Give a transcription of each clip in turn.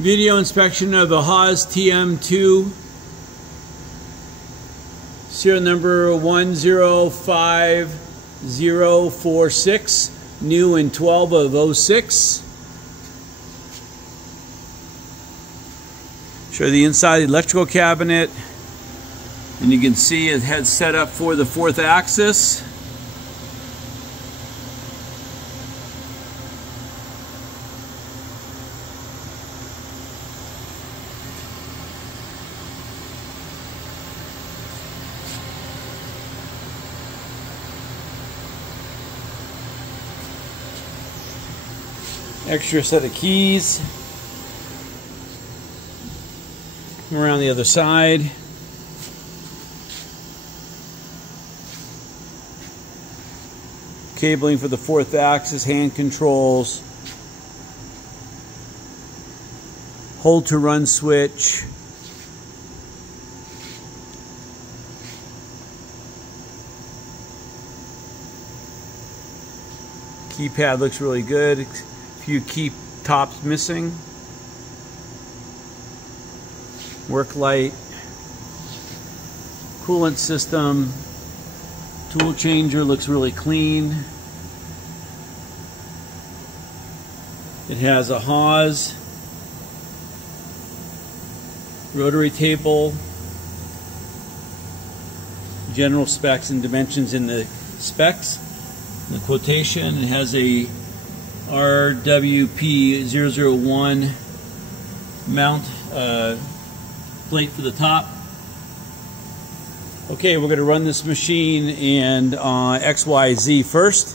Video inspection of the Haas TM2, serial number 105046, new in 12 of 06. Show the inside of the electrical cabinet, and you can see it had set up for the 4th axis. Extra set of keys. Come around the other side. Cabling for the 4th axis, hand controls. Hold to run switch. Keypad looks really good. Few key tops missing. Work light, coolant system, tool changer looks really clean. It has a Haas rotary table, general specs and dimensions in the specs. In the quotation, it has a RWP001 mount plate for the top. Okay, we're going to run this machine and XYZ first.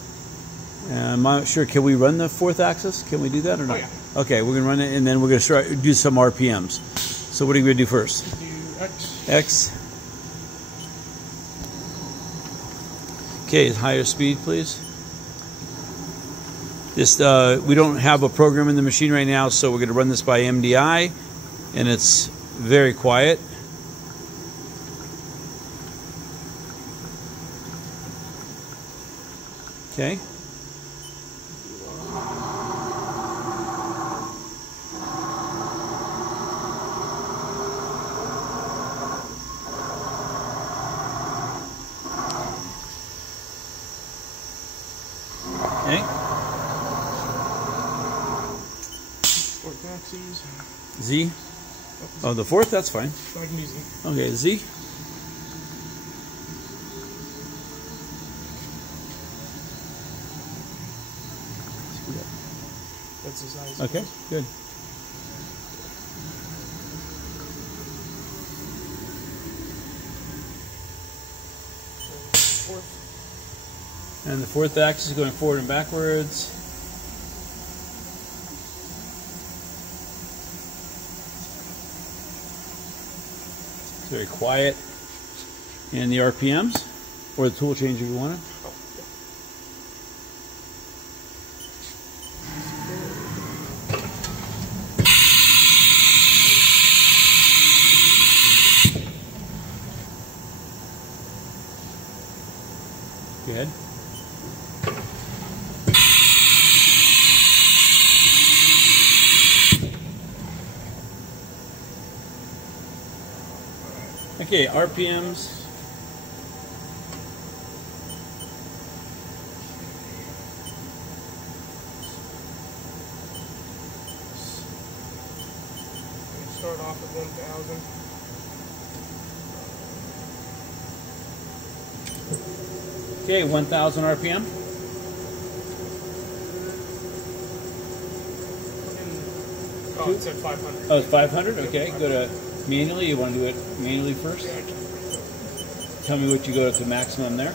I'm not sure, can we run the 4th axis? Can we do that or not? Oh, yeah. Okay, we're going to run it and then we're going to do some RPMs. So what are you going to do first? Do X. X. Okay, higher speed please. This, we don't have a program in the machine right now, so we're going to run this by MDI, and it's very quiet. Okay. Okay. Z? Oh, the 4th? That's fine. I can use Z. Okay, Z. That's the size. Okay, good. And the 4th axis is going forward and backwards. It's very quiet. And the RPMs, or the tool change if you want it. Good. Okay, RPMs. Start off at 1,000. Okay, 1,000 RPM. Oh, it said 500. Oh, it's 500? Okay, go to manually. You want to do it manually first? Yeah, Tell me what you go to maximum there.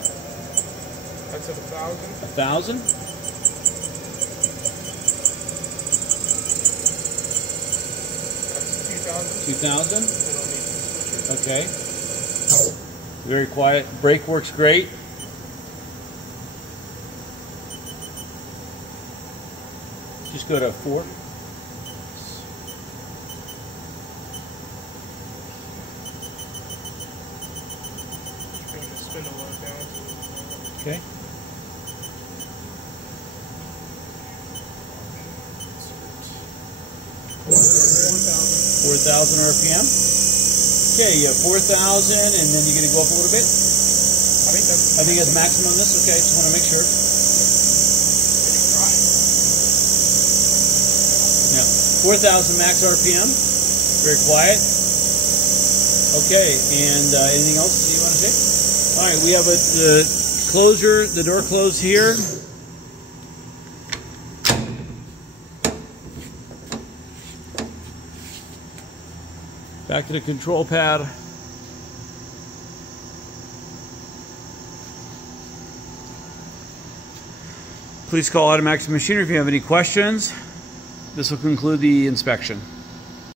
that's at 1,000. 1,000? That's 2,000. 2,000? Okay. Very quiet. Brake works great. Just go to 4. Okay. 4,000 RPM. Okay, you have 4,000, and then you're going to go up a little bit. I think that's maximum on this. Okay, just want to make sure. Yeah, 4,000 max RPM. Very quiet. Okay, and anything else you want to say? All right, we have the closure, the door closed here. Back to the control pad. Please call Automatic Machinery if you have any questions. This will conclude the inspection.